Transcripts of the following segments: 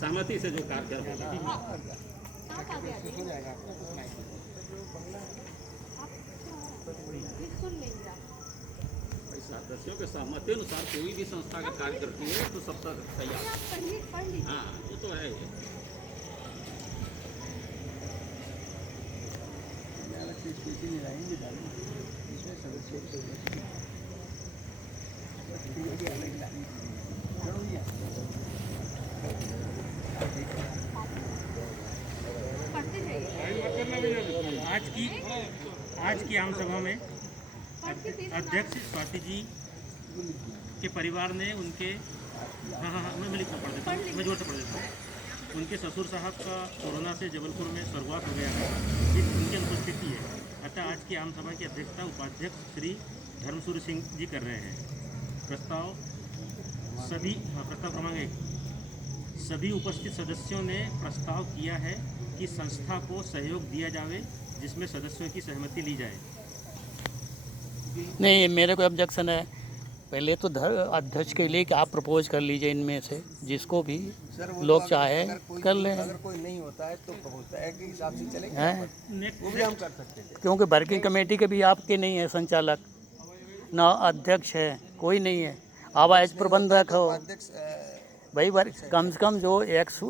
सहमति से जो कार्य कर सदस्यों के सहमति अनुसार कोई भी संस्था का कार्य करती है तो सब तक तैयार। हाँ वो तो है। आज की आम सभा में अध्यक्ष स्वाति जी के परिवार ने उनके मैं लिखना पढ़ देता हूँ, मैं जोर से पढ़ देता हूँ। उनके ससुर साहब का कोरोना से जबलपुर में स्वर्गवास हो गया है, उनकी अनुपस्थिति है। अतः आज की आम सभा की अध्यक्षता उपाध्यक्ष श्री धर्मसूर्य सिंह जी कर रहे हैं। प्रस्ताव क्रमांक 1, सभी उपस्थित सदस्यों ने प्रस्ताव किया है कि संस्था को सहयोग दिया जावे, जिसमें सदस्यों की सहमति ली जाए। नहीं, मेरे को ऑब्जेक्शन है। पहले तो अध्यक्ष के लिए कि आप प्रपोज कर लीजिए इनमें से जिसको भी लोग चाहे कर लें। अगर कोई नहीं होता है तो होता है कि हिसाब से चलेगा, वो भी हम कर सकते हैं। क्योंकि वर्किंग कमेटी के भी आपके नहीं है संचालक, ना अध्यक्ष है, कोई नहीं है। आप एज प्रबंधक हो भाई। कम से कम जो एक्स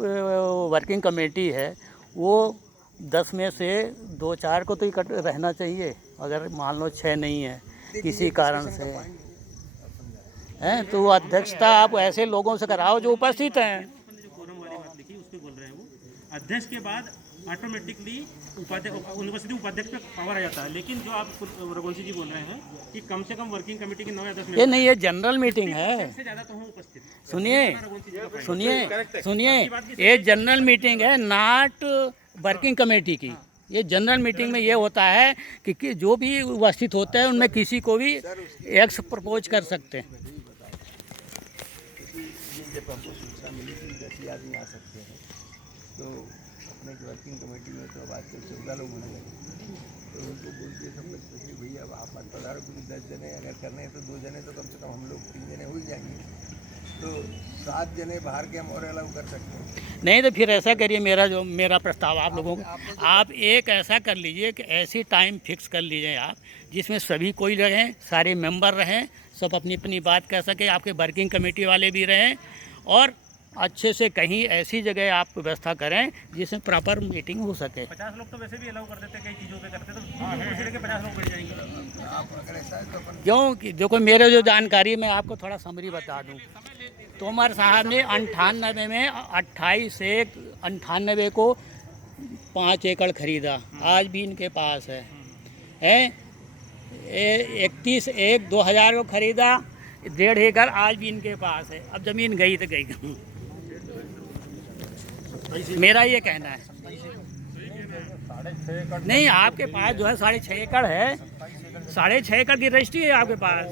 वर्किंग कमेटी है वो 10 में से 2-4 को तो इकट्ठा रहना चाहिए। अगर मान लो 6 नहीं है किसी कारण से हैं तो अध्यक्षता आप ऐसे लोगों से कराओ जो उपस्थित हैं। जो फोरम वाली बात लिखी उस पे बोल रहे हैं वो अध्यक्ष के बाद ऑटोमेटिकली उपस्थिति उपाध्यक्ष पे पावर आ जाता है। लेकिन जो आप रघुवंशी जी बोल रहे हैं कि कम से कम वर्किंग कमेटी के 9 या 10 ये नहीं, ये जनरल मीटिंग है। से ज़्यादा तो हूँ उपस्थित। सुनिए, ये जनरल मीटिंग है, नॉट वर्किंग कमेटी की। ये जनरल मीटिंग में ये होता है कि जो भी उपस्थित होते हैं उनमें किसी को भी एक्स प्रपोज कर सकते हैं। जब हमको सूचना मिली कि 10 आदमी आ सकते हैं तो अपने वर्किंग कमेटी में तो अब आजकल 14 लोग होने लगे, तो उनको बोल दिए सब लोग कि भैया अब आप मत पधारो, क्योंकि 10 जने अगर करने हैं तो 2 जने तो कम से कम हम लोग 3 जने हो ही जाएंगे, तो 7 जने बाहर के हम और अलाउ कर सकते हैं। नहीं तो फिर ऐसा करिए, मेरा प्रस्ताव आप लोगों को, आप एक ऐसा कर लीजिए कि ऐसी टाइम फिक्स कर लीजिए आप जिसमें सभी कोई रहें, सारे मेंबर रहें, सब अपनी अपनी बात कह सके, आपके वर्किंग कमेटी वाले भी रहें, और अच्छे से कहीं ऐसी जगह आप व्यवस्था करें जिसमें प्रॉपर मीटिंग हो सके। 50 लोग तो वैसे भी अलाउ कर देते हैं, कई चीज़ों पे करते तो इसी लेके 50 लोग बढ़ जाएंगे। आप अगर ऐसा है तो अपन क्यों कि देखो मेरे जो जानकारी मैं आपको थोड़ा समरी बता दूं। तोमर साहब ने 98 में 28/1/98 को 5 एकड़ खरीदा, आज भी इनके पास है। 31/1/2000 को खरीदा, 1.5 एकड़ आज भी इनके पास है। अब ज़मीन गई तो गई। मेरा ये कहना है। नहीं, आपके पास जो है 6.5 एकड़ है, 6.5 एकड़ की रजिस्ट्री है आपके पास।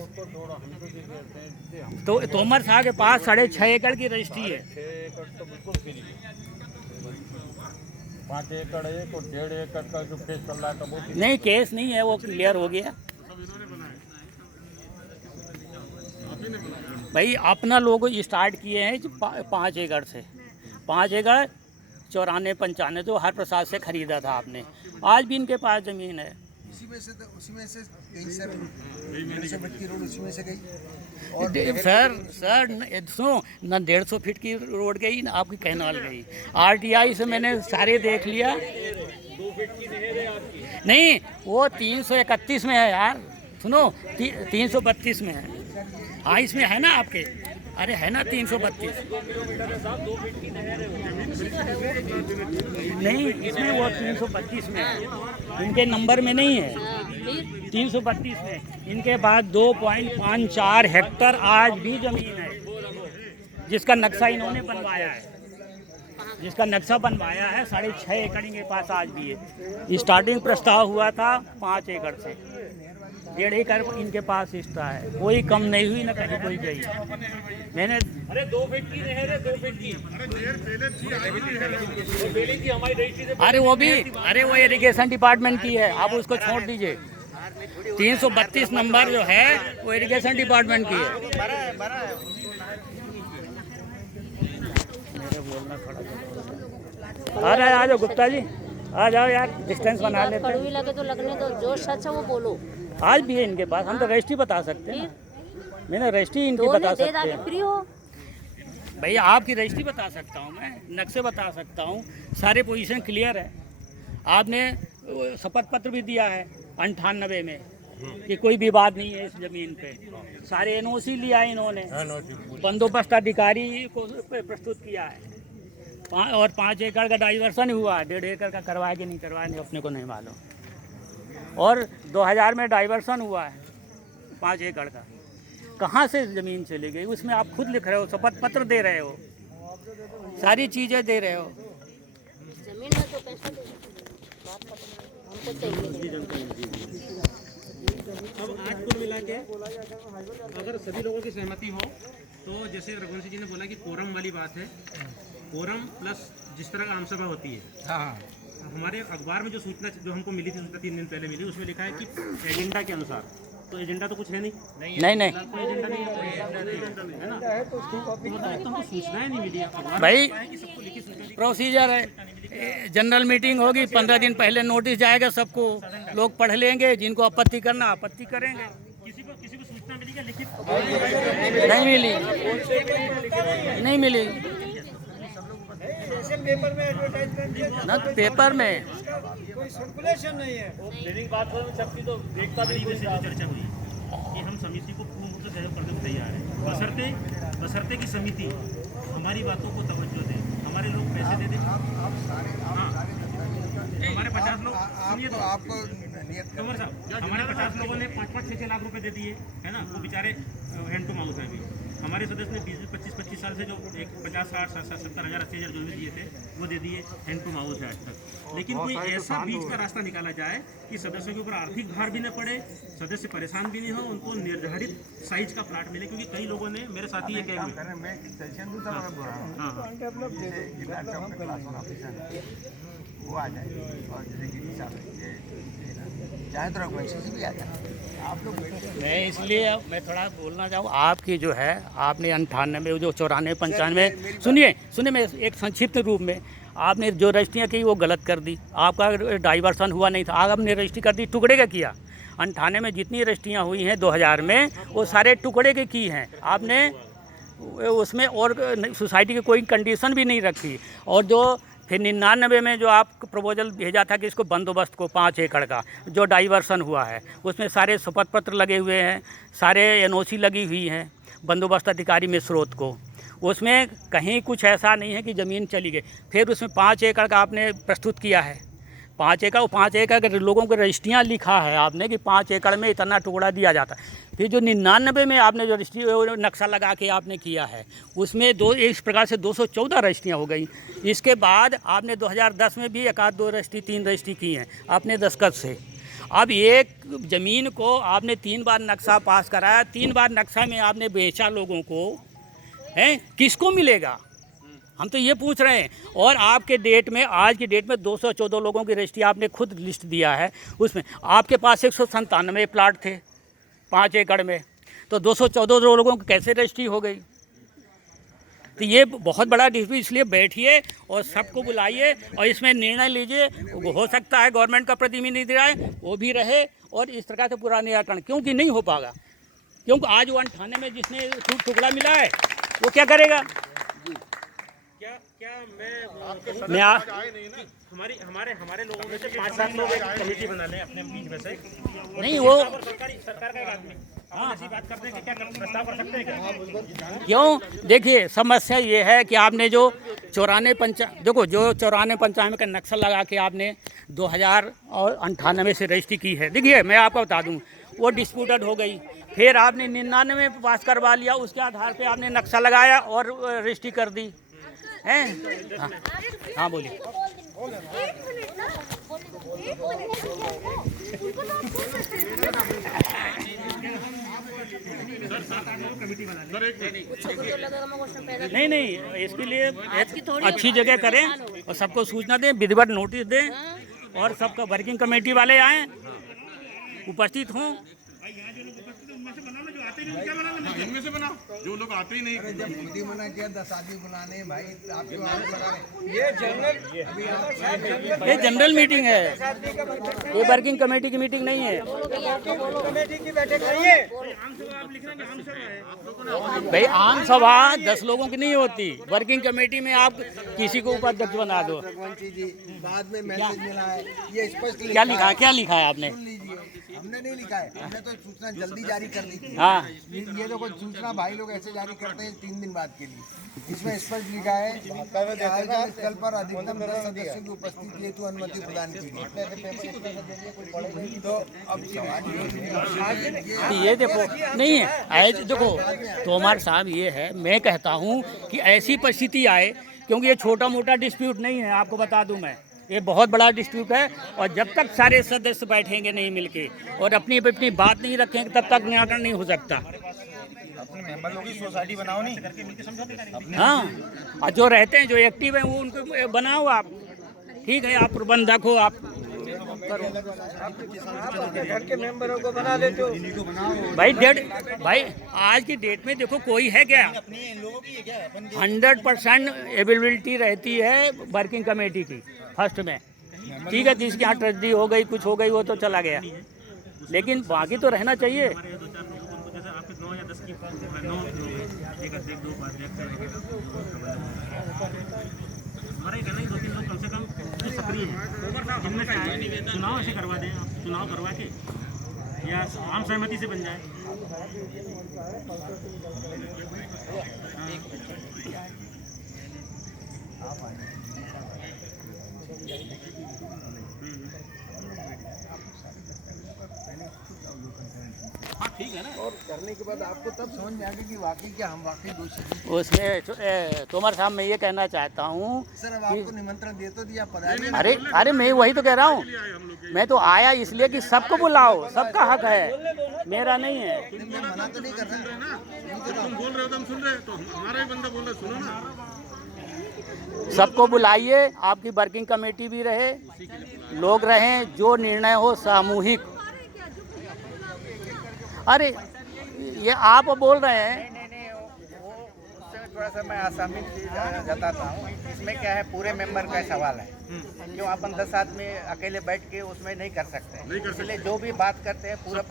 तो तोमर साहब के पास 6.5 एकड़ की रजिस्ट्री है। 5 एकड़ है तो 1.5 एकड़ का जो केस चल रहा था वो नहीं, केस नहीं है, वो क्लियर हो गया भाई। अपना लोग स्टार्ट किए हैं 5 एकड़ से, 5 एकड़ 94-95 जो हर प्रसाद से खरीदा था आपने, आज भी इनके पास ज़मीन है। उसी में से गई सर, 150 की रोड उसी में से गई। सर सुनो ना, 150 फीट की रोड गई ना आपकी कैनाल गई। RTI से मैंने सारे देख लिया। 2 फीट की नहर है आपकी। नहीं, वो 331 में है यार, सुनो 332 में है। हाँ, इसमें है ना आपके, अरे है ना 332। नहीं, इसमें वो 332 में है, इनके नंबर में नहीं है, 332 में। इनके पास 2.54 हेक्टर आज भी ज़मीन है, जिसका नक्शा इन्होंने बनवाया है, जिसका नक्शा बनवाया है। 6.5 एकड़ इनके पास आज भी है। स्टार्टिंग प्रस्ताव हुआ था 5 एकड़ से, 1.5 एकड़ इनके पास हिस्सा है। कोई कम नहीं हुई ना कहीं कोई गई। मैंने अरे 2 फीट की नहर है, 2 फीट की। पहले थी हमारी रजिस्ट्री से। अरे वो इरिगेशन डिपार्टमेंट की है, आप उसको छोड़ दीजिए। 332 नंबर जो है वो इरिगेशन डिपार्टमेंट की है। मेरे बोलना थोड़ा आ जाओ गुप्ता जी, आ जाओ यार, डिस्टेंस बना लेते हैं। कड़वी लगे तो लगने दो, जो सच है वो बोलो। आज भी है इनके पास, हम तो रजिस्ट्री बता सकते हैं ना। मैंने रजिस्ट्री इनकी बता सकते हैं। फ्री हो भैया, आपकी रजिस्ट्री बता सकता हूँ मैं, नक्शे बता सकता हूँ, सारे पोजीशन क्लियर है। आपने शपथ पत्र भी दिया है 98 में कि कोई विवाद नहीं है इस जमीन पे। सारे एनओसी लिया है इन्होंने, बंदोबस्त अधिकारी को प्रस्तुत किया है। और 5 एकड़ का डाइवर्सन हुआ, 1.5 एकड़ का करवाया कि नहीं करवाया नहीं अपने को नहीं मालूम। और 2000 में डाइवर्सन हुआ है 5 एकड़ का। कहाँ से ज़मीन चली गई उसमें आप खुद लिख रहे हो, शपथ पत्र दे रहे हो, सारी चीज़ें दे रहे हो। जमीन है तो पैसा दो, हमको चाहिए। अब आज कुल मिला के अगर सभी लोगों की सहमति हो तो जैसे रघुवंशी जी ने बोला कि कोरम वाली बात है, कोरम प्लस जिस तरह का आम सभा होती है। हाँ, हमारे अखबार में जो सूचना जो हमको मिली थी, सूचना 3 दिन पहले मिली, उसमें लिखा है कि एजेंडा के अनुसार। तो एजेंडा तो कुछ है नहीं। नहीं कोई एजेंडा नहीं है ना, तो हमको सूचनाएं नहीं मिली। भाई प्रोसीजर है, जनरल मीटिंग होगी, 15 दिन पहले नोटिस जाएगा सबको, लोग पढ़ लेंगे, जिनको आपत्ति करना आपत्ति करेंगे। किसी को सूचना मिली क्या लिखित? नहीं मिली, नहीं मिली ना, तो पेपर में चर्चा हुई कि हम समिति को पूर्ण रूप से सहयोग करने को तैयार है, बशर्ते की समिति हमारी बातों को तवज्जो दे, हमारे लोग पैसे दे दें। हमारे 50 लोग, सुनिए तो आपको कंवर साहब, हमारे 50 लोगों ने 5-5, 6-6 लाख रुपए दे दिए है ना, वो बेचारे हैंड टू माउथ है। अभी हमारे सदस्य ने 20-25 साल से जो एक 50-60, 70 हज़ार, 80 हज़ार जो भी दिए थे वो दे दिए, हैंड टू माउथ है आज तक। लेकिन कोई ऐसा बीच का रास्ता निकाला जाए कि सदस्यों के ऊपर आर्थिक भार भी न पड़े, सदस्य परेशान भी नहीं हो, उनको निर्धारित साइज का प्लाट मिले। क्योंकि कई लोगों ने मेरे साथी ये कहे वो आ जाए, और जैसे कि चाहे तो रघुवंशी भी आ जाए, आप लोग मैं इसलिए मैं थोड़ा बोलना चाहूँ। आपकी जो है, आपने 98 जो 94, 95, सुनिए मैं एक संक्षिप्त रूप में, आपने जो रजिस्ट्रियाँ की वो गलत कर दी। आपका डाइवर्सन हुआ नहीं था, आपने रजिस्ट्री कर दी, टुकड़े का किया। 98 में जितनी रजिस्ट्रियाँ हुई हैं 2000 में, वो सारे टुकड़े के की हैं आपने, उसमें और सोसाइटी की कोई कंडीशन भी नहीं रखी। और जो फिर 99 में जो आप प्रपोजल भेजा था कि इसको बंदोबस्त को 5 एकड़ का जो डाइवर्सन हुआ है, उसमें सारे शपथ पत्र लगे हुए हैं, सारे एनओसी लगी हुई हैं बंदोबस्त अधिकारी में स्रोत को, उसमें कहीं कुछ ऐसा नहीं है कि ज़मीन चली गई। फिर उसमें 5 एकड़ का आपने प्रस्तुत किया है, 5 एकड़, वो 5 एकड़ के लोगों को रजिस्ट्रियाँ लिखा है आपने कि 5 एकड़ में इतना टुकड़ा दिया जाता है। फिर जो 99 में आपने जो रजिस्ट्री नक्शा लगा के आपने किया है, उसमें इस प्रकार से 214 रजिस्ट्रियाँ हो गई। इसके बाद आपने 2010 में भी 1-2 रजिस्ट्री, 3 रजिस्ट्री की हैं आपने दस्तखत से। अब एक ज़मीन को आपने 3 बार नक्शा पास कराया, 3 बार नक्शा में आपने बेचा लोगों को, हैं, किसको मिलेगा? हम तो ये पूछ रहे हैं। और आपके डेट में, आज की डेट में 214 लोगों की रजिस्ट्री आपने खुद लिस्ट दिया है, उसमें आपके पास 197 प्लाट थे 5 एकड़ में, तो 214 लोगों की कैसे रजिस्ट्री हो गई? तो ये बहुत बड़ा डिस्प्यूट, इसलिए बैठिए और सबको बुलाइए और इसमें निर्णय लीजिए। हो सकता है गवर्नमेंट का प्रतिनिधि रहे, वो भी रहे, और इस प्रकार से पूरा निराकरण, क्योंकि नहीं हो पाएगा। क्योंकि आज वो 98 में जिसने टुकड़ा मिला है वो क्या करेगा? क्या हमारे लोगों में से 5-7 लोग एक कमेटी बना लें अपने बीच में से, नहीं वो सरकार का एक आदमी ऐसी बात करते हैं कि क्या प्रस्ताव कर सकते हैं क्या? क्यों? देखिए समस्या ये है कि आपने जो 94 95 का नक्शा लगा के आपने 2000 और 98 से रजिस्ट्री की है। देखिए मैं आपको बता दूं, वो डिस्प्यूटेड हो गई, फिर आपने 99 में पास करवा लिया, उसके आधार पे आपने नक्शा लगाया और रजिस्ट्री कर दी हैं। हाँ बोलिए। नहीं, इसके लिए अच्छी जगह करें और सबको सूचना दें, विधिवत नोटिस दें, और सबका वर्किंग कमेटी वाले आएँ, उपस्थित हों। इनमें से बनाओ, जो लोग आते ही नहीं। जब मोदी मना किया 10 आदमी बुलाने, भाई आप क्यों आरोप लगा रहे हैं? ये जनरल ये जनरल मीटिंग है, ये वर्किंग कमेटी की मीटिंग नहीं है कमेटी की बैठक है। भाई। आम सभा 10 लोगों की नहीं होती, वर्किंग कमेटी में आप किसी को उपाध्यक्ष बना दो। रघुवंशी जी, बाद में मैसेज मिला है, ये स्पष्ट क्या लिखा है, क्या लिखा है आपने? सुन लीजिए, हमने नहीं लिखा है, हमने तो सूचना जल्दी जारी कर दी थी। हाँ, ये लोग सूचना भाई लोग ऐसे जारी करते हैं 3 दिन बाद के लिए। इसमें स्पष्ट लिखा है कि आयोजन स्थल पर अधिकतम 10 सदस्यों की उपस्थिति हेतु अनुमति प्रदान की गई। तो अब सवाल ये देखो नहीं है ऐसे, देखो तोमर साहब, ये है, मैं कहता हूँ कि ऐसी परिस्थिति आए, क्योंकि ये छोटा मोटा डिस्प्यूट नहीं है, आपको बता दूं मैं, ये बहुत बड़ा डिस्प्यूट है। और जब तक सारे सदस्य बैठेंगे नहीं मिलके और अपनी अपनी बात नहीं रखेंगे, तब तक निराकरण नहीं हो सकता। अपने मेंबर लोगों की सोसाइटी बनाओ नहीं। हाँ, और जो रहते हैं, जो एक्टिव हैं, वो उनको बनाओ आप, ठीक है, आप प्रबंधक हो, आप घर के मेंबरों को बना देते हो। भाई आज की डेट में देखो कोई है क्या, 100% अवेलेबिलिटी रहती है वर्किंग कमेटी की फर्स्ट में, ठीक है, जिसके यहाँ ट्रेजडी हो गई, कुछ हो गई, वो तो चला गया, लेकिन बाकी तो रहना चाहिए। आपके 9 या 10 की 9 एक अध्यक्ष, 2 उपाध्यक्ष, हमारा ये कहना है 2-3 लोग कम से कम जो सक्रिय हैं, जिनमें से चुनाव ऐसे करवा दें, आप चुनाव करवा के या आम सहमति से बन जाए। ठीक है ना। और करने के बाद आपको तब समझ में आ गया कि वाकई क्या हम वाकई दोषी हैं। उसमें तोमर साहब, मैं ये कहना चाहता हूँ, सर अब आपको निमंत्रण दे तो दिया, पधारिए। अरे मैं वही तो कह रहा हूँ, मैं तो आया इसलिए कि सबको बुलाओ, सबका हक है, मेरा नहीं है। मैं मना तो नहीं कर रहा ना, तुम बोल रहे हो तो हम सुन रहे हैं, तो हमारा ही बंदा बोल रहा है, सुनो ना। सबको बुलाइए, आपकी वर्किंग कमेटी भी रहे, लोग रहें, जो निर्णय हो सामूहिक। अरे ये आप बोल रहे हैं, उससे थोड़ा सा मैं असहमत जताता हूँ। इसमें क्या है, पूरे मेंबर का सवाल है, क्यों अपन 10 आदमी अकेले बैठ के उसमें नहीं कर सकते, इसलिए जो भी बात करते हैं पूरा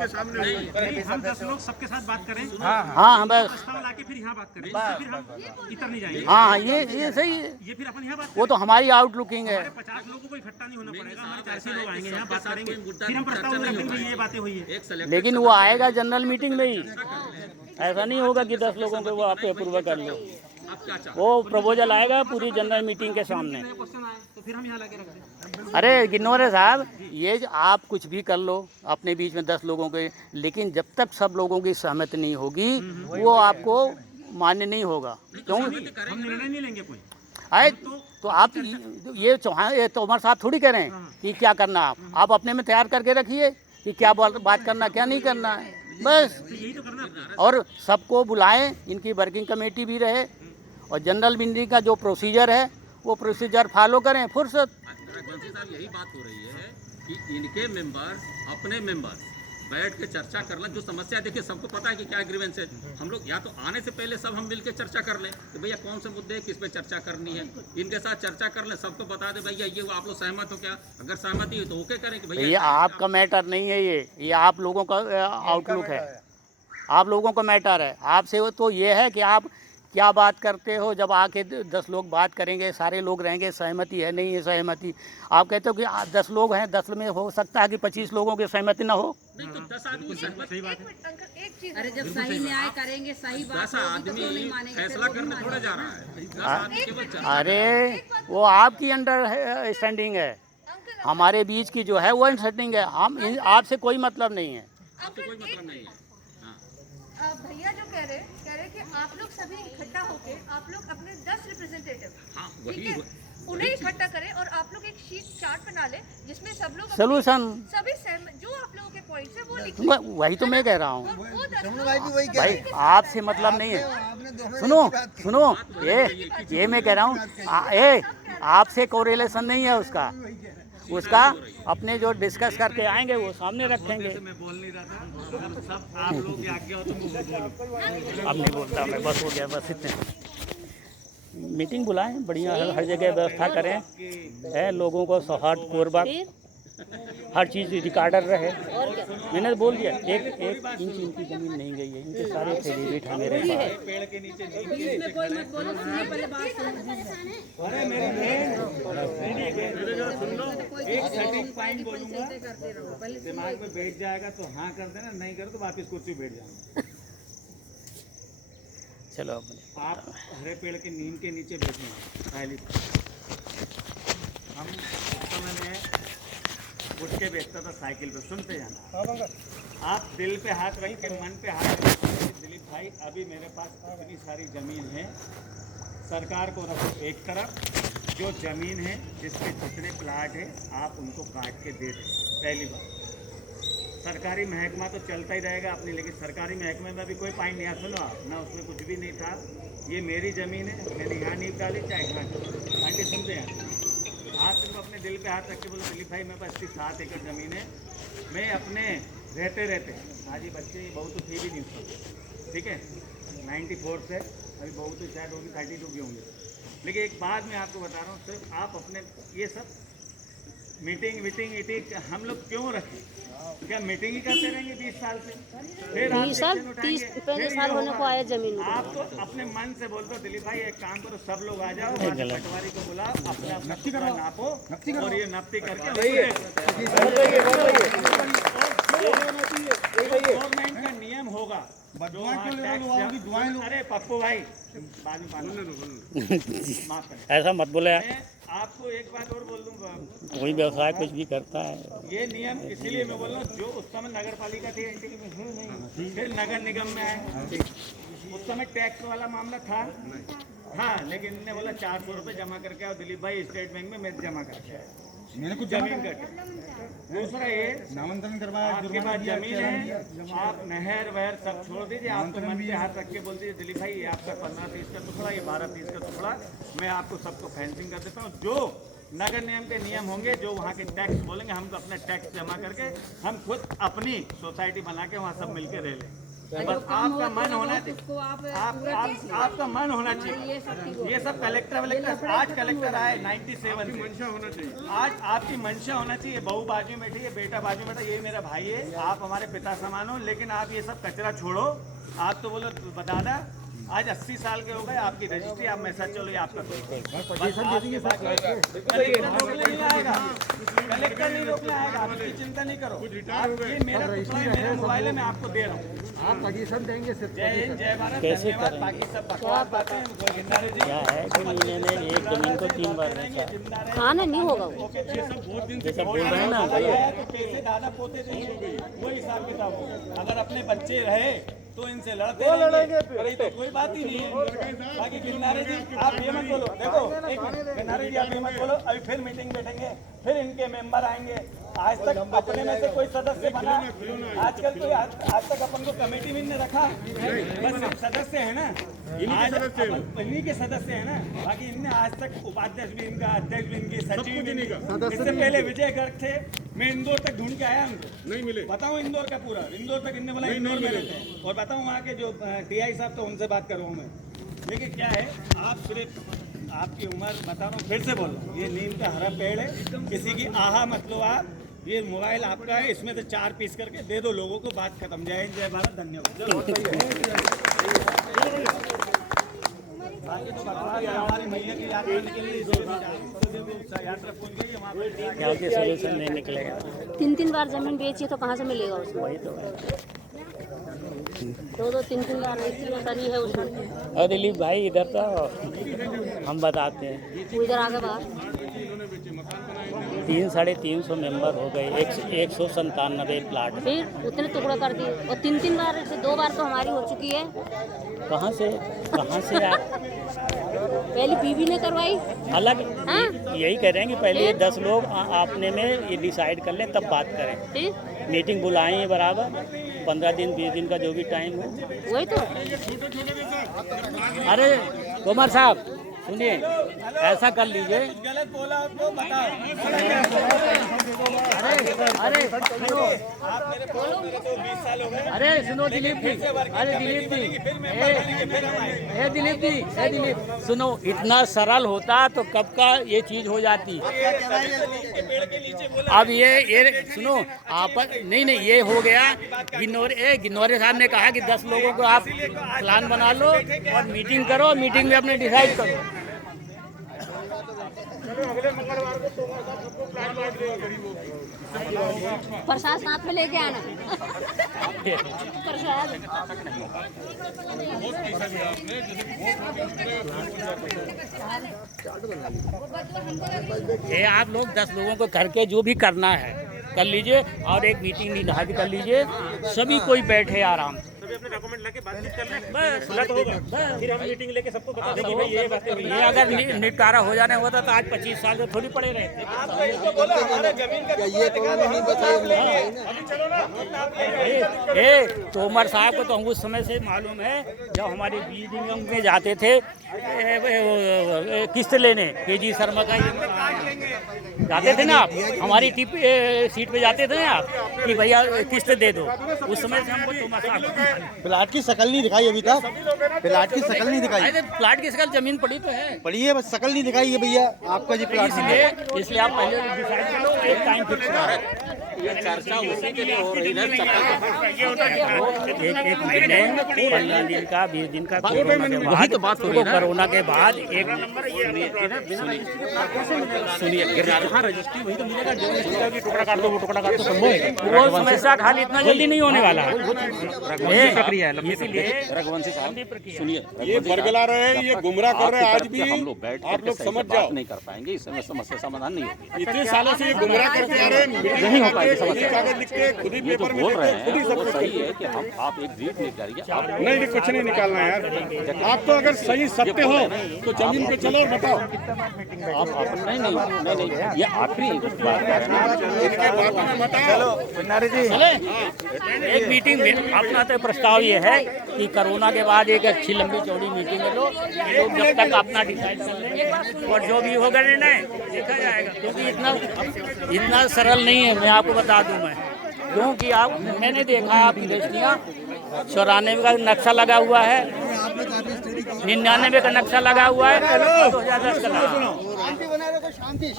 हम 10 लोग सबके साथ बात करें, हाँ बस, प्रस्ताव लाके फिर यहाँ बात करें, फिर हम इतर नहीं जाएंगे। हाँ ये सही है, ये फिर अपन यहाँ बात वो तो हमारी आउटलुकिंग है। 50 लोगों को इकट्ठा नहीं होना पड़ेगा, हमारे 400 लोग आएंगे, यहाँ बात करेंगे, फिर हम प्रस्ताव रखेंगे, ये बातें हुई है। लेकिन वो आएगा जनरल मीटिंग में ही, ऐसा नहीं होगा कि 10 लोगों को वो आप अप्रूव कर लो, वो प्रपोजल आएगा पूरी जनरल मीटिंग के सामने। क्वेश्चन आए तो फिर हम यहाँ लाके रख दें। अरे गिन्नौरे साहब, ये आप कुछ भी कर लो अपने बीच में 10 लोगों के, लेकिन जब तक सब लोगों की सहमति नहीं होगी, वो आपको मान्य नहीं होगा। क्यों? हम निर्णय नहीं लेंगे कोई। आए तो आप ये चौहान, ये तोमर साहब थोड़ी कह रहे हैं कि क्या करना, आप अपने में तैयार करके रखिए कि क्या बात करना, क्या नहीं करना है, बस। यही तो करना है। और सबको बुलाएं, इनकी वर्किंग कमेटी भी रहे, और जनरल मीटिंग का जो प्रोसीजर है वो प्रोसीजर फॉलो करें। फुर्सत रघुवंशी साहब, यही बात हो रही है कि इनके मेंबर अपने मेंबर बैठ के चर्चा करना, जो समस्या, देखिए सबको पता है कि क्या ग्रीवेंस है, हम लोग या तो आने से पहले सब हम मिलके चर्चा कर लें कि भैया कौन से मुद्दे किस पे चर्चा करनी है, इनके साथ चर्चा कर लें, सबको बता दें भैया ये आप लोग सहमत हो क्या, अगर सहमति हो तो ओके करें कि ये भैया आपका मैटर नहीं है, ये आप लोगों का आउटलुक है, आप लोगों का मैटर है। आपसे तो ये है कि आप क्या बात करते हो, जब आके 10 लोग बात करेंगे, सारे लोग रहेंगे, सहमति है नहीं है सहमति, आप कहते हो कि 10 लोग हैं, 10 में हो सकता है कि 25 लोगों की सहमति ना हो। नहीं तो 10 आदमी सहमत, सही बात है। अरे जब सही न्याय करेंगे, सही बात 10 आदमी फैसला करने थोड़ा जा रहा है, 10 आदमी केवल चर्चा। अरे वो आपकी अंडरस्टैंडिंग है, हमारे बीच की जो है वो अंडरस्टैंडिंग है, हम आपसे कोई मतलब नहीं है। आपसे कोई मतलब नहीं है। भैया जो कह रहे कि आप लोग सभी इकट्ठा होके आप लोग अपने 10 रिप्रेजेंटेटिव, ठीक है, उन्हें इकट्ठा करें और आप लोग एक शीट चार्ट बना लें जिसमें सब लोग सोल्यूशन, सभी जो आप लोगों के पॉइंट्स है वो लिख लें। वही तो मैं कह रहा हूँ भाई, आपसे मतलब नहीं है। सुनो ये मैं कह रहा हूँ, आपसे कोरिलेशन नहीं है उसका, उसका अपने जो डिस्कस करके आएंगे वो सामने रखेंगे। मैं बोल नहीं रहा था, अगर सब आप लोग की आज्ञा हो तो मैं बोलूं। अब नहीं बोलता मैं, बस हो गया, बस इतने। मीटिंग बुलाएं, बढ़िया हर जगह व्यवस्था करें, है लोगों को सौहार्दपूर्वक हर चीज़ रिकॉर्डर रहे। और क्या? मैंने बोल दिया, एक इंच इनकी ज़मीन नहीं गई है, इनके सारे एफिडेविट हैं मेरे पास। पेड़ के नीचे एक सेटिंग पॉइंट बोलूंगा, दिमाग में बैठ जाएगा तो हाँ कर देना, नहीं करो तो वापस कुर्सी बैठ जाना। चलो अब आप हरे पेड़ के नीम के नीचे बैठे पहली हम उस समय में उठ के बैठता था साइकिल पे, सुनते जाना। आप दिल पे हाथ रख के मन पे हाथ रख के, दिलीप भाई अभी मेरे पास इतनी सारी ज़मीन है, सरकार को रखो एक तरफ, जो ज़मीन है जिसके जितने प्लाट है आप उनको काट के दे दें। पहली बात, सरकारी महकमा तो चलता ही रहेगा अपनी, लेकिन सरकारी महकमे में भी कोई पानी नहीं आ, सुनो आप ना, उसमें कुछ भी नहीं था। ये मेरी ज़मीन है, मैंने यहाँ नींव डाली चाहे यहाँ आंटी सुनते हैं। आप सिर्फ अपने दिल पे हाथ रख के बोलो दिलीप भाई मेरे पास 7 एकड़ ज़मीन है, मैं अपने रहते रहते, आज ये बच्चे ये बहुत तो थे भी नहीं उसको, ठीक है 94 से अभी बहुत तो शायद होगी 32 के होंगे। लेकिन एक बात मैं आपको बता रहा हूँ, सिर्फ आप अपने ये सब मीटिंग वीटिंग हम लोग क्यों रखें? क्या मीटिंग ही करते रहेंगे 20 साल से? फिर आप 20 साल, सेक्शन उठाएंगे, 30-35 फिर साल ये होने को आया जमीन में। आप तो अपने मन से बोलते हो दिलीप भाई एक काम करो, सब लोग आ जाओ, पटवारी को बुलाओ, अपना अपना टुकड़ा नापो और ये नपती करके गवर्नमेंट का नियम होगा। अरे पप्पू भाई बाद में माफ करें, ऐसा मत बोले। मैं आपको एक बात और बोल दूंगा, कोई व्यवसाय कुछ भी करता है, ये नियम इसीलिए मैं बोल रहा हूँ, जो उस समय नगर पालिका थी फिर नगर निगम में आए, उस समय टैक्स वाला मामला था, हाँ, लेकिन इन्होंने बोला 400 रुपये जमा करके आओ दिलीप भाई, स्टेट बैंक में मैं जमा करके आया, मैंने कुछ जमीन करके। दूसरा ये नामांकन करवाया, आपके पास जमीन है, आप नहर वहर सब छोड़ दीजिए, आप तो मन पे हाथ रख के बोल दीजिए दिलीप भाई ये आपका 15-30 का टुकड़ा, ये 12-30 का टुकड़ा, मैं आपको सबको फेंसिंग कर देता हूँ। जो नगर नियम के नियम होंगे, जो वहाँ के टैक्स बोलेंगे, हम तो अपने टैक्स जमा करके हम खुद अपनी सोसाइटी बना के वहाँ सब मिलके रह लें। बस आपका मन होना चाहिए, आपका मन होना चाहिए। ये सब कलेक्टर आज कलेक्टर आए 97 से, होना चाहिए, आज आपकी मंशा होना चाहिए। बहू बाजू में बैठी है, बेटा बाजू में बैठा, ये मेरा भाई है, आप हमारे पिता समान हो, लेकिन आप ये सब कचरा छोड़ो। आप तो बोलो दादा आज 80 साल के हो गए, आपकी रजिस्ट्री, आप मैसेज चलो ये आपका कलेक्टर नहीं रोकने आएगा, आप इसकी चिंता नहीं करो। ये मेरा टुकड़ा है, मेरा मोबाइल है, मैं आपको दे रहा हूँ, आप पजेशन देंगे सिर्फ। जय हिंद, जय भारत, धन्यवाद। बाकी सब बकवास बातें क्या है कि महीने में एक जमीन को 3 बार बेचा। हाँ ना, नहीं होगा वो। जैसा बोल रहे हैं ना, कैसे दादा पोते देंगे वो हिसाब किताब होगा। अगर अपने बच्चे रहे तो इनसे लड़ते रहेंगे, तो कोई बात ही नहीं है। बाकी गिरनारे जी आप ये मत बोलो, देखो एक मिनट, गिरनारे जी आप ये मत बोलो, अभी फिर मीटिंग बैठेंगे, फिर इनके मेंबर आएंगे। आज तक अपने में से कोई सदस्य बना? आजकल तो आज तक अपन को कमेटी में रखा, बस सिर्फ सदस्य है ना, आज इन्हीं के सदस्य है ना। बाकी इनने आज तक उपाध्यक्ष भी इनका, अध्यक्ष भी इनकी, सचिव भी इनका। इससे पहले विजय गर्ग थे, मैं इंदौर तक ढूंढ के आया, उनको नहीं मिले, बताऊँ इंदौर का पूरा, इंदौर तक इनने बोला इंदौर में रहते हैं, और बताऊँ वहाँ के जो टीआई साहब, तो उनसे बात करूँ मैं। लेकिन क्या है, आप सिर्फ आपकी उम्र बता रहा हूँ, फिर से बोल रहा हूँ, ये नीम का हरा पेड़ है, किसी की आहा मत लो आप। ये मोबाइल आपका है, इसमें से 4 पीस करके दे दो लोगों को, बात खत्म। जय हिंद, जय भारत, धन्यवाद। बाकी तो हमारी मैया की यात्रा निकली, यात्रा पहुँच गई, वहाँ पे सोल्यूशन नहीं निकलेगा। 3 बार जमीन बेची है तो कहाँ से मिलेगा उसको? वही तो है। 2-3 बार रजिस्ट्री करी है उसमें। और दिलीप भाई इधर तो हम बताते हैं, वो इधर आगे बाहर 300-350 मेंबर हो गए, 197 प्लाट। फिर उतने टुकड़ा कर दिए, और 3 बार से 2 बार तो हमारी हो चुकी है। कहाँ से आप पहली बीवी ने करवाई अलग। हाँ? यही कह रहे हैं कि पहले ये 10 लोग आपने में ये डिसाइड कर लें, तब बात करें। फिर मीटिंग बुलाएं बराबर, 15 दिन 20 दिन का जो भी टाइम हो। वही तो। अरे कुमार साहब सुनिए, ऐसा कर लीजिए। अरे सुनो दिलीप जी, अरे दिलीप जी, दिलीप सुनो, इतना सरल होता तो कब का ये चीज हो जाती। अब ये सुनो आप, नहीं ये हो गया। गिन्नौरे साहब ने कहा कि 10 लोगों को आप प्लान बना लो और मीटिंग करो, मीटिंग में अपने डिसाइड करो। प्रसाद साथ में लेके आना। प्रसाद ये आप लोग 10 लोगों को करके जो भी करना है कर लीजिए और एक मीटिंग निर्धारित कर लीजिए, सभी कोई बैठे आराम से। सभी अपने डॉक्यूमेंट लेके बातचीत कर लें, बस होगा। फिर हम मीटिंग लेके सबको बता दें कि भाई ये बातें हुई हैं। ये अगर निपटारा हो जाने होता तो आज 25 साल से थोड़ी पड़े रहते। तोमर साहब को तो हम उस समय से मालूम है, जब हमारे ब्लीडिंग में जाते थे किस्त लेने, केजी शर्मा का जाते थे ना आप, हमारी टिप सीट पे जाते थे ना आप कि भैया किस्त दे दो। उस समय से हमको तोमर साहब प्लाट की शकल नहीं दिखाई अभी तक, प्लाट की शकल नहीं दिखाई। प्लाट की शकल जमीन पड़ी तो है, पड़ी है, बस शकल नहीं दिखाई है भैया आपका जी प्लाट। इसलिए आप पहले डिसाइड कर लो, एक टाइम फिक्स करो। ये चर्चा उसी के लिए हो रही है। एक महीने 15 दिन का 20 दिन का वही तो बात हो रही है। कोरोना के बाद एक सुनिए, जहाँ रजिस्ट्री वही तो मिलेगा। टुकड़ा काट दो, वो टुकड़ा काट दो, संभव है। वो समस्या हल इतना जल्दी नहीं होने वाला है। प्रक्रिया है, लंबी इसीलिए रघुवंशी साहब सुनिए, ये बरगला रहे हैं, ये गुमराह कर रहे हैं। आज भी हम लोग बैठ आप लोग समझ जाओ, नहीं कर पाएंगे, इस समय समस्या समाधान नहीं होगी। इतने सालों से ये गुमराह करते आ रहे हैं। नहीं हो पाएगी खुद ही कागज लिख के, खुद ही ये जो पेपर में बोल रहे लिखते, खुद ही हैं सब वो कुछ सही करते है कि आप एक ब्रीफ लेकर आइए। नहीं, कुछ नहीं निकालना यार। आप तो अगर सही सत्य हो तो जमीन पे चलो और बताओ। आप नहीं, ये आखिरी बात है ना। इनके बातों में बताओ। एक मीटिंग में अपना तो प्रस्ताव ये है कि कोरोना के बाद एक अच्छी लंबी चौड़ी मीटिंग में लोग जब तक अपना डिसाइड कर लेंगे और जो भी होगा निर्णय देखा जाएगा। क्योंकि इतना सरल नहीं है, मैं आपको बता दूं मैं, क्योंकि आप मैंने देखा आपकी दृष्टियाँ 94 का नक्शा लगा हुआ है, 99 का नक्शा लगा हुआ है, 2010 का लगा।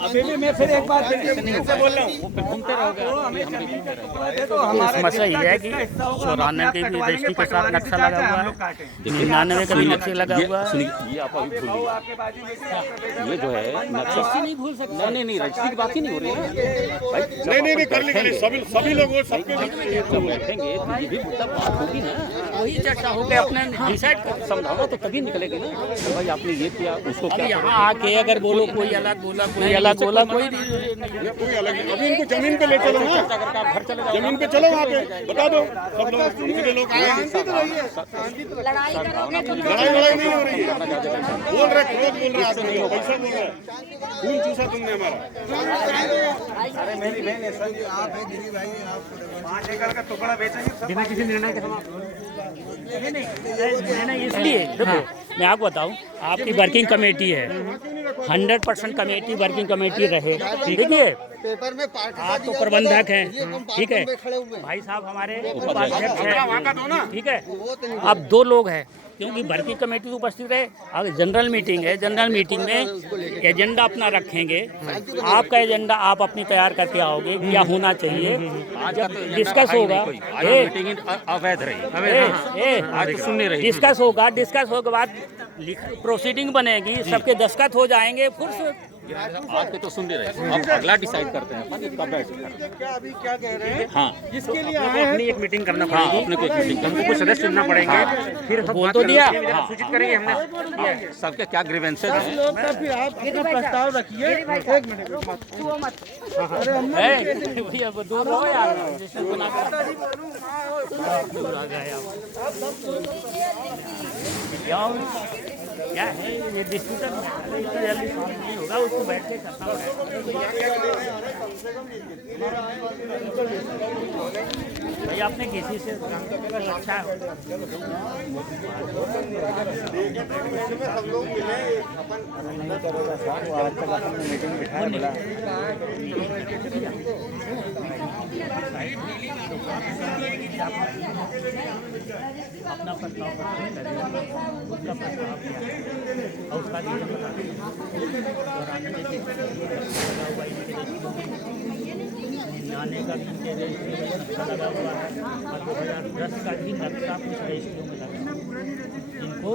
अभी भी मैं फिर एक बार फिर से बोल रहा हूँ, घूमते रहोगे। समस्या ये है कि 94 की भी दृष्टि के साथ नक्शा लगा हुआ है, 99 का भी नक्शा लगा हुआ है। सुनिए, ये आप अभी भूलिए, ये जो है नक्शा नहीं भूल सकते। नहीं, रजिस्ट्री की बात ही नहीं हो रही है भाई। नहीं, कर ली सभी लोग सबके बैठेंगे तो ये भी मुद्दा बात होगी ना, वही चर्चा हो गया, अपने डिसाइड कर। समझाओ तो तभी निकलेगी ना तो भाई आपने ये किया, उसको अब क्या यहाँ आके अगर बोलो कोई अलग बोला, कोई अलग बोला, कोई कोई अलग नहीं। अभी इनको जमीन पे ले चलो ना, घर चले जाओ। जमीन पे चलो, वहाँ पे बता दो। सब लोग इतने लोग आए हैं। लड़ाई करोगे तो लड़ाई नहीं हो रही है। बोल रहे, क्रोध बोल रहे आदमी लोग, पैसा बोल रहे हैं। खून चूसा तुमने हमारा। अरे मेरी बहन है सर, आप है दिलीप भाई, आप 5 एकड़ का टुकड़ा बेचेंगे बिना किसी निर्णय के समाप्त। निर्णय इसलिए देखो, मैं आपको बताऊं, आपकी वर्किंग कमेटी है, 100% कमेटी वर्किंग कमेटी रहे। देखिए पेपर में आप तो प्रबंधक हैं, ठीक है, भाई साहब हमारे उपाध्यक्ष हैं, ठीक है। अब 2 लोग हैं, क्योंकि वर्किंग कमेटी उपस्थित रहे। अगर जनरल मीटिंग है, जनरल मीटिंग में एजेंडा अपना रखेंगे, आपका एजेंडा आप अपनी तैयार करके आओगे, क्या होना चाहिए, जब डिस्कस होगा। अवैध रही, आज तो सुनने रही, डिस्कस होगा, डिस्कस होने के बाद प्रोसीडिंग बनेगी, सबके दस्तखत हो जाएंगे, फिर आज के तो सुन रहे, अब अगला डिसाइड करते हैं अपन कब बैठ। अभी क्या कह रहे हैं? हाँ, इसके लिए अपनी एक मीटिंग करना हाँ, पड़ेगी, अपने को एक मीटिंग हमको कुछ सदस्य चुनना पड़ेंगे, फिर हम बोल तो दिया, सूचित करेंगे हमने। सबके क्या ग्रीवेंसेस हैं। फिर आप अपना प्रस्ताव रखिए। एक मिनट भैया वो दूर रहो यार, दूर आ गए आप। क्या है ये डिस्प्यूट इतना जल्दी सॉल्व नहीं होगा, उसको बैठ के करना होगा। भाई आपने किसी से अच्छा अपना प्रस्ताव उसका प्रस्ताव किया और उसका रीजन बता आने का भी इनके रजिस्ट्री लगा हुआ है और 2010 का भी नक्शा कुछ रजिस्ट्रियों में लगा इनको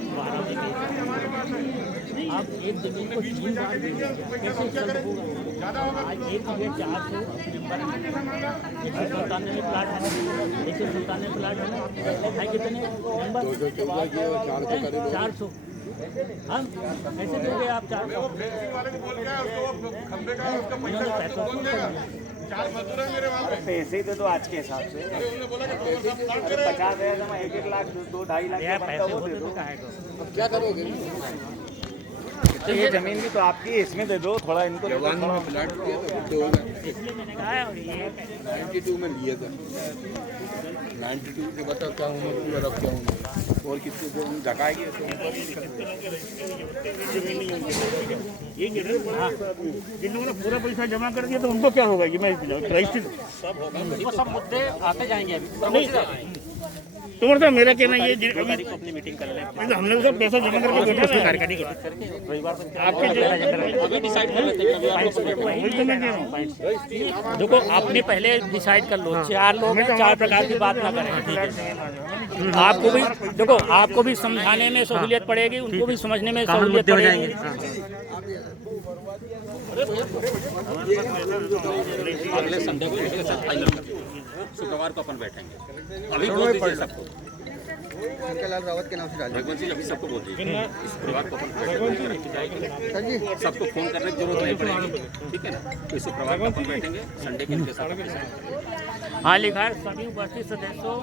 2012 में बेचा। आप एक जमीन को 3 बार कैसे चल होगा? आज एक जगह 400 नंबर 197 प्लाट है, 197 प्लाट है कितने नंबर 400। हम कैसे दोगे आप 400? पैसे ही दे दो आज के हिसाब से। 50,000 जमा 1 लाख 2-2.5 लाख पैसे होते तो काहे को? क्या करोगे? तो ये जमीन भी तो आपकी है, इसमें दे दो थोड़ा इनको। जवानी में प्लाट किया था तो इसलिए मैंने कहा है। और ये 92 में लिया था। 92 से बताओ क्या उम्र पूरा रख क्या उम्र और कितने जो धकाएगी ये जिन लोगों ने पूरा पैसा जमा कर दिया तो उनको क्या होगा? कि मैं रजिस्ट्री सब मुद्दे आते जाएंगे अभी। तो मतलब मेरा कहना ये अभी अपनी मीटिंग कर लें। हमने तो पैसा जमा करके बैठा था आपके अभी डिसाइड कर लेते हैं। देखो आपने पहले डिसाइड कर लो। 4 लोग हैं, 4 प्रकार की बात ना करें। ठीक है, आपको भी देखो, आपको भी समझाने में सहूलियत पड़ेगी, उनको भी समझने में सहूलियत पड़ेगी। अगले संडे को इसके साथ फाइनल करेंगे, शुक्रवार को अपन बैठेंगे। अभी बोल दीजिए सबको, शंकरलाल रावत के नाम से रघुवंशी जी अभी सबको बोल दीजिए। इस शुक्रवार को अपन बैठेंगे, सबको फोन करने की जरूरत नहीं पड़ेगी, ठीक है ना? तो इस शुक्रवार को अपन बैठेंगे, संडे के इनके साथ। हाँ, लिखा है सभी उपस्थित सदस्यों।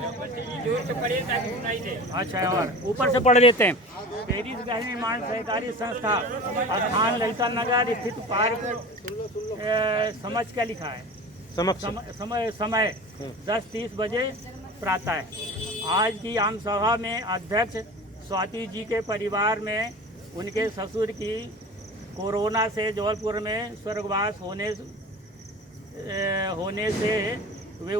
अच्छा, और ऊपर से पढ़ लेते हैं। पेरिस गृह निर्माण सहकारी संस्था स्थान ललिता नगर स्थित पार्क समझ क्या लिखा है? समय 10:30 बजे प्रातः। आज की आम सभा में अध्यक्ष स्वाति जी के परिवार में उनके ससुर की कोरोना से जबलपुर में स्वर्गवास होने से वे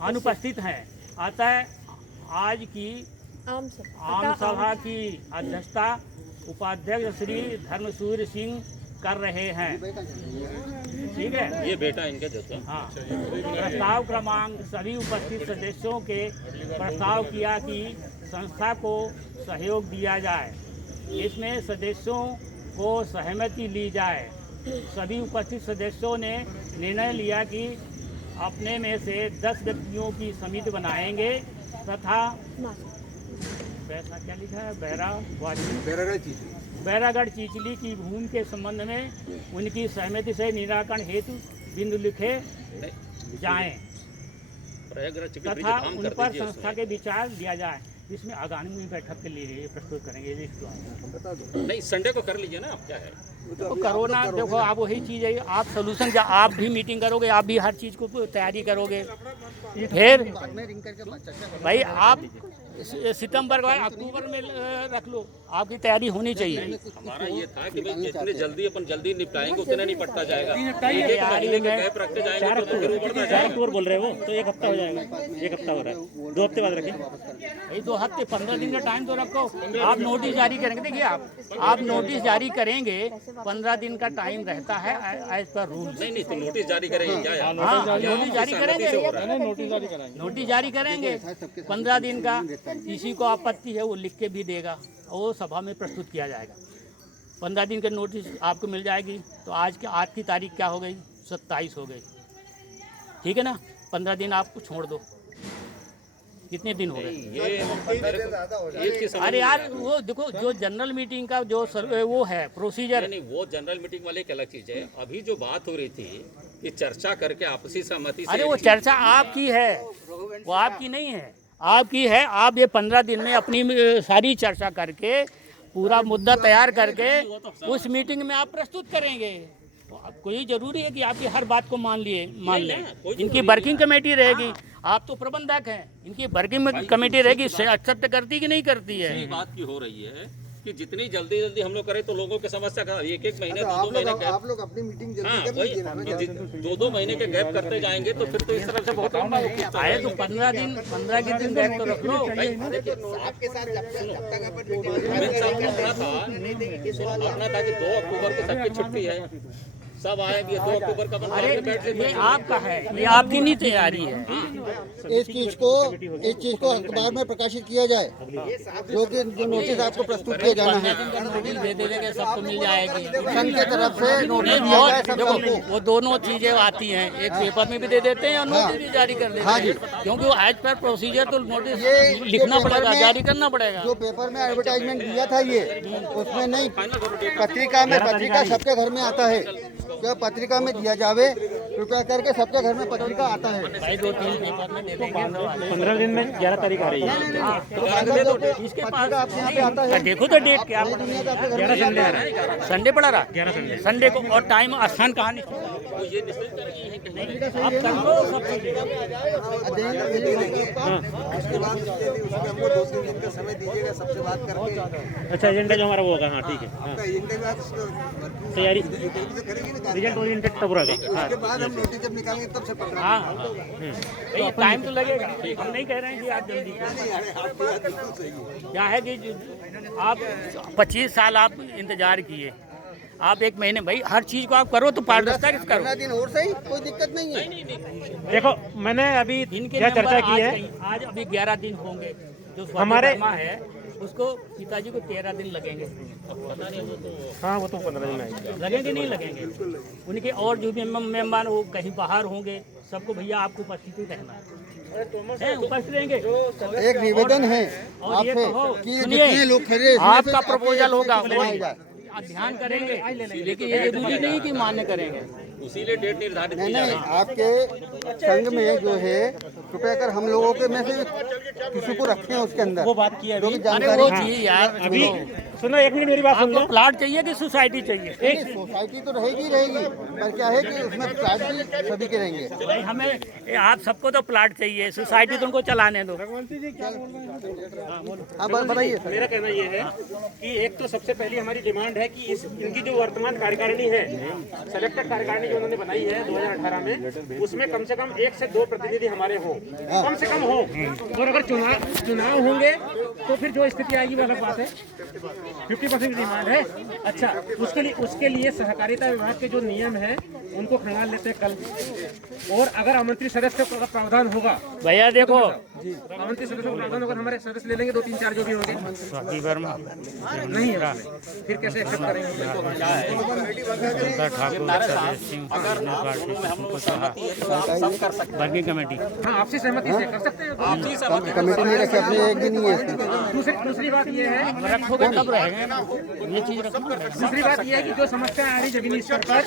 अनुपस्थित हैं। अतः आज की आम सभा की अध्यक्षता उपाध्यक्ष श्री धर्मसूर्य सिंह कर रहे हैं। ठीक है, ये बेटा इनके जैसा। हाँ। प्रस्ताव क्रमांक सभी उपस्थित सदस्यों के प्रस्ताव किया कि संस्था को सहयोग दिया जाए। इसमें सदस्यों को सहमति ली जाए। सभी उपस्थित सदस्यों ने निर्णय लिया कि अपने में से 10 व्यक्तियों की समिति बनाएंगे तथा क्या लिखा है? बैरागढ़ चीचली की भूमि के संबंध में उनकी सहमति से निराकरण हेतु बिंदु लिखे जाएं तथा उन पर संस्था के विचार दिया जाए। इसमें आगामी बैठक के लिए प्रस्तुत करेंगे। नहीं, संडे को कर लीजिए ना। आप क्या है तो करो ना। देखो, आप वही चीज़ है, आप सोल्यूशन क्या, आप भी मीटिंग करोगे, आप भी हर चीज़ को तैयारी करोगे। फिर भाई आप सितंबर के बाद अक्टूबर में रख लो, आपकी तैयारी होनी चाहिए। हमारा ये था कि भाई जितने जल्दी अपन जल्दी निपटाएंगे उतना निपटता जाएगा। एक महीने के गैप रखते जाएंगे तो फिर बढ़ता जाएगा। बोल रहे हो तो 1 हफ्ता हो जाएगा। 1 हफ्ता हो रहा है, 2 हफ्ते बाद रखें। भाई 2 हफ्ते 15 दिन का टाइम तो रखो। आप नोटिस जारी करेंगे। देखिए, आप नोटिस जारी करेंगे, 15 दिन का टाइम रहता है एज पर रूल। नहीं, तो नोटिस जारी करेंगे क्या? हाँ, नोटिस जारी करेंगे। नोटिस जारी करेंगे 15 दिन का। किसी को आपत्ति है वो लिख के भी देगा, वो सभा में प्रस्तुत किया जाएगा। 15 दिन के नोटिस आपको मिल जाएगी। तो आज की तारीख क्या हो गई? 27 हो गई। ठीक है ना? 15 दिन आपको छोड़ दो। कितने दिन हो गए? अरे यार, वो देखो, जो जनरल मीटिंग का जो वो है प्रोसीजर। नहीं, वो जनरल मीटिंग वाले एक अलग चीज है। अभी जो बात हो रही थी कि चर्चा करके आपसी सहमति से, अरे वो चर्चा आपकी है, वो आपकी नहीं है, आपकी है। आप ये 15 दिन में अपनी सारी चर्चा करके पूरा मुद्दा तैयार करके उस मीटिंग में आप प्रस्तुत करेंगे। तो आपको ये जरूरी है कि आपकी हर बात को मान लें। इनकी वर्किंग कमेटी रहेगी, आप तो प्रबंधक हैं, इनकी वर्किंग कमेटी रहेगी, एक्सेप्ट करती कि नहीं करती है। यही बात की हो रही है कि जितनी जल्दी हम लोग करें तो लोगों की समस्या का एक महीने 2 महीने गैप, आप लोग अपनी मीटिंग जल्दी कर लीजिए ना। 2 महीने के गैप करते जाएंगे तो फिर तो इस तरह से बहुत लंबा आए तो 15 के दिन गैप तो रख लो। आपके साथ जब तक अपन मीटिंग अपना था कि 2 अक्टूबर को सबकी छुट्टी है, सब आएंगे 2 अक्टूबर का अरे ये आपका है, ये आपकी नहीं तैयारी है। इस चीज को अखबार में प्रकाशित किया जाए, जो नोटिस आपको प्रस्तुत किया जाना है नोटिस दे देंगे, सबको मिल जाएगी संघ की तरफ से नोटिस दिया और जाए सब देखो सबको। वो दोनों चीजें आती हैं, एक पेपर में भी दे देते हैं और नोटिस भी जारी कर देते हैं, क्योंकि वो एज पर प्रोसीजर तो नोटिस लिखना पड़ेगा, जारी करना पड़ेगा। जो पेपर में एडवर्टाइजमेंट दिया था ये उसमें नहीं, पत्रिका सबके घर में आता है, क्या पत्रिका में दिया जावे, कृपया करके सबके घर में पत्रिका आता है। भाई 2-3 पेपर में दे देंगे, 15 दिन में 11 तारीख आ रही है। इसके पास आपके यहाँ पे आता है, देखो तो डेट क्या दुनिया का आपके घर में 11 संडे आ रहा है, संडे पड़ा रहा, 11 संडे। संडे को, और टाइम स्थान कहाँ नहीं आप कर लो सब कुछ। उसके बाद हमको 2-3 दिन का समय दीजिएगा, सबसे बात करके। अच्छा, एजेंडा जो हमारा वो होगा, हाँ ठीक है, हाँ तैयारी करेंगे ना, रिजल्ट ओरिएंटेड तब रहेगा। उसके बाद हम नोटिस जब निकालेंगे तब से पकड़ा। हाँ भाई टाइम तो लगेगा, हम नहीं कह रहे हैं कि आप जल्दी क्या है कि आप 25 साल आप इंतजार किए, आप 1 महीने, भाई हर चीज को आप करो तो पारदर्शिता करो। 15 दिन और सही, कोई दिक्कत नहीं है। देखो मैंने अभी दिन के क्या चर्चा की है, आज अभी 11 दिन होंगे, जो हमारे है उसको पिताजी को 13 दिन लगेंगे। हाँ वो तो 15 दिन आएगी। लगेंगे नहीं लगेंगे, उनके और जो भी मेहमान हो कहीं बाहर होंगे, सबको भैया आपको उपस्थित रहना है, उपस्थित रहेंगे। एक निवेदन है और ये आपसे कहो, कि सुनिए, जितने लोग खड़े हैं, आपका प्रपोजल होगा, बुलाया जाए। आप ध्यान करेंगे, लेकिन ये जरूरी नहीं कि मान्य करेंगे। उसीलिए डेट निर्धारित नहीं की जा नहीं, रही है। आपके संघ में जो है कृपया कर हम लोगों के में से किसी को रखें उसके अंदर, वो बात की है जो भी अभी। अरे वो जानकारी। चीज यार, अभी सुनो, 1 मिनट मेरी बात सुन लो। आपको प्लाट चाहिए कि सोसाइटी चाहिए? नहीं, सोसाइटी तो रहेगी पर क्या है कि उसमें फ्लैट भी सभी के रहेंगे। भाई हमें आप सबको तो प्लाट चाहिए, सोसाइटी तुमको चलाने दो। हाँ बताइए सर। मेरा कहना ये है कि एक तो सबसे पहली हमारी डिमांड है कि इनकी जो वर्तमान कार्यकारिणी है, सेलेक्टेड कार्यकारिणी जो उन्होंने बनाई है 2018 में, उसमें कम से कम 1 से 2 प्रतिनिधि हमारे हों, कम से कम हो। और अगर चुनाव होंगे तो फिर जो स्थिति आएगी वो अलग बात है। 50% डिमांड है। अच्छा, उसके लिए सहकारिता विभाग के जो नियम है उनको खंगाल लेते हैं कल, और अगर आमंत्रित सदस्य का प्रावधान होगा, भैया देखो, आमंत्रित सदस्य का प्रावधान होगा, हमारे सदस्य ले लेंगे 2-3-4 जो भी होंगे, नहीं है फिर कैसे एक्सेप्ट करेंगे? वर्किंग कमेटी हाँ, आपसी सहमति से कर सकते हैं। कमेटी नहीं रखी, अपनी एक भी नहीं है। दूसरी बात ये है, रखोगे तब रहेंगे ना, ये चीज रखो। दूसरी बात ये है कि जो समस्या आ रही जमीनी स्तर पर,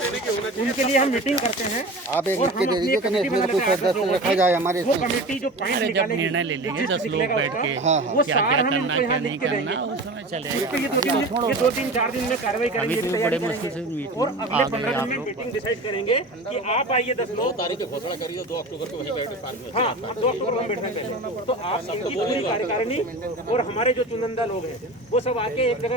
उनके लिए हम मीटिंग करते हैं। आप एक लिख के दे दीजिए कि इसमें कुछ सदस्य रखा जाए हमारे वो इसमें। कमेटी जो पॉइंट जब निर्णय ले लेंगे 10 लोग बैठ के, हाँ, वो क्या सार क्या हम करना इनको क्या यहाँ नहीं लिख के देंगे। करना, उस समय चलेगा। उसके ये 2-3-4 दिन में कार्रवाई करेंगे, अभी तो तैयारी बड़े मुश्किल से करेंगे। मीटिंग और अगले आ गए 15 आप दिन में लोग। मीटिंग डिसाइड करेंगे कि आप आइए 10 लोग। तारीख की घोषणा करिए 2 अक्टूबर को वहीं बैठे पार्क में। हाँ, 2 अक्टूबर को हम बैठना चाहिए। तो आप सबकी पूरी कार्यकारिणी और हमारे जो चुनिंदा लोग हैं वो सब आके एक जगह